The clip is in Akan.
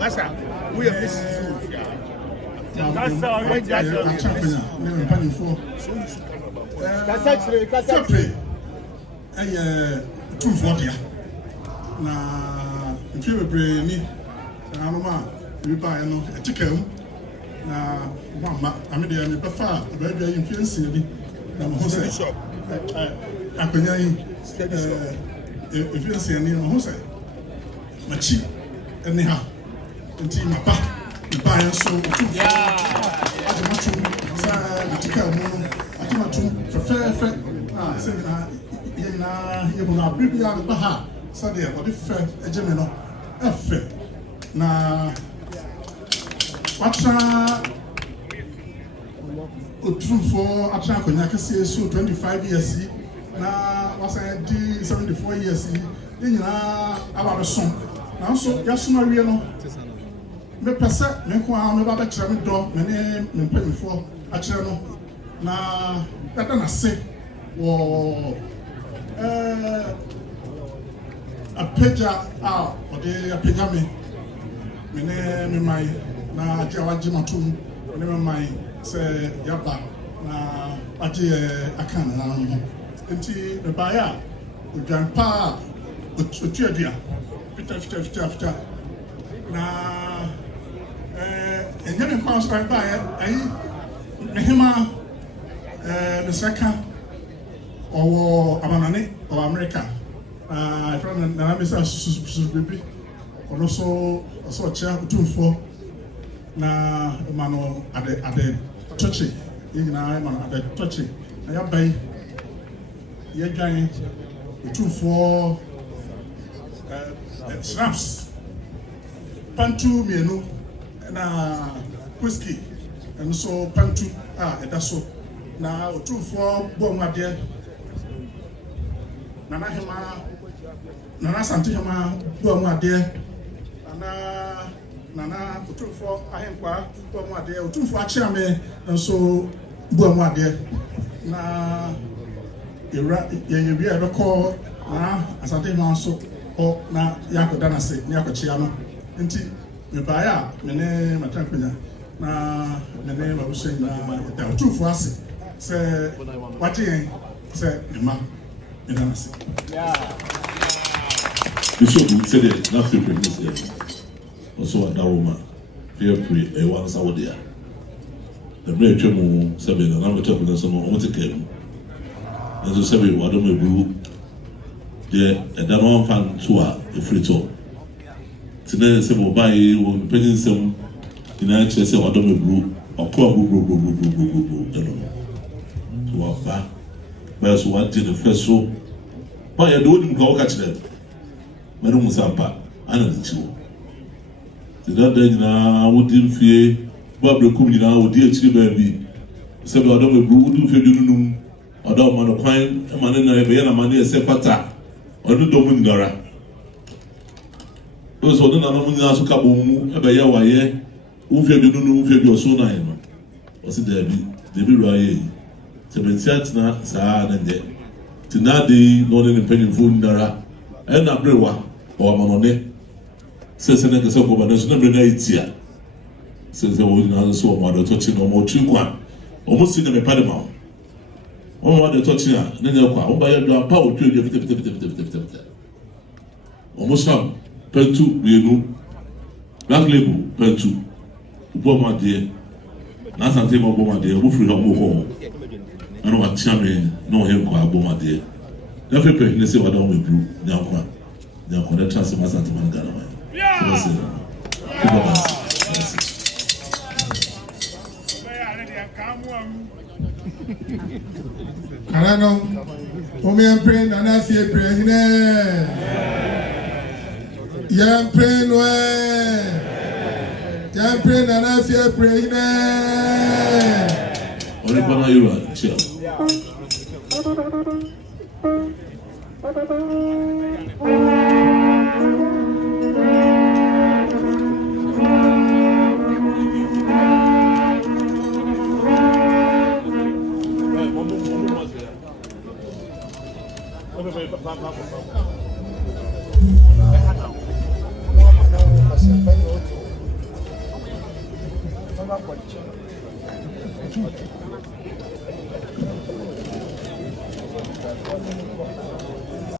Masa, we are missing you. That's all right. That's all right. Na mfe bebre ni anoma we buy no etikem na mama amede ya me befa abadwa yi mfe nsi bi na mo se shop akonya yi mfe nsi ni mo se machi ene ha nti mapa buy so tu adematu sa etikem no adematu fe se na ye na bibi ya ba ha Sadia, what if a Gemino? F. Na what's true for a track on Yakasi, so 25 years. Now, was I 74 years? In our song. Now, so Yasuma Riano. Me pesa, me kwa, me baba chami do, me name, me penny for a channel. Na, that I say, or a peja or the pejame. Me my na Jawaji Matum, never mind, say Yaba, na Ati Akan, Enti the buyer, the grandpa, the Chudia, Peter, na and then in course by Nehema, the second or Amanane or America. From the Namisa baby, or also a chair for na mano at the touchy, in at the touchy. I have by ye giant 2-4 snaps, pantu mienu, and whiskey, and so pantu, that's so now 2-4 bomb my dear. Nana Hema, Nana Santihama, Buamade, Nana, 2-4, I am qua, Buamade, 2-4 chairman, and so Buamade. Na, you be a call, as I did also, or na Yako Danase, Yako Chiano, Inti, me buy my name, my tampina, na, my name, I was saying, 2-4 us, say, what you say, Emma. Bishop said it, not to pregnancy. Also, a woman, fear free, a one Sawadia. The brave Chemo 7 and I'm talking to someone who came. And to say, what do we do? Yeah, and then one fan to a free tour. Today, several buy when penning some in actually say, what do we do? Or call to our back. But one thing the first show, but you don't go catch them. Madam Sampa, I know the two. The other day now, wouldn't fear, Barbara Kumina, would dear baby. Said, I don't know, wouldn't fear you, or don't man of pine, a man in a Vienna money, a sepata, or the Dominora. Those were not only ask Kaboom, a Bayawa, who feared you know, who feared your son. I was it there be Roy. Na saa na nde tinade no ne mpanyimfo ndara na brewa o amanone sese na kese ko bana so na bre na itia sese wo na so o ma do to chi no mo twi kwa o mo si na me pade ma o mo de to chi a na nya kwa o ba ya do apa o twi de fite o mo sam pentu bienu black label pentu bo ma de na sante mo bo ma de o firi ho mo ko I know what Chammy, no him qua bombardier. Every person say what I will do, now, the transfer must have to Mangana. I know, Omen praying and I see a praying. Young praying, young praying and I see a praying. Only one you are, chill. Thank you.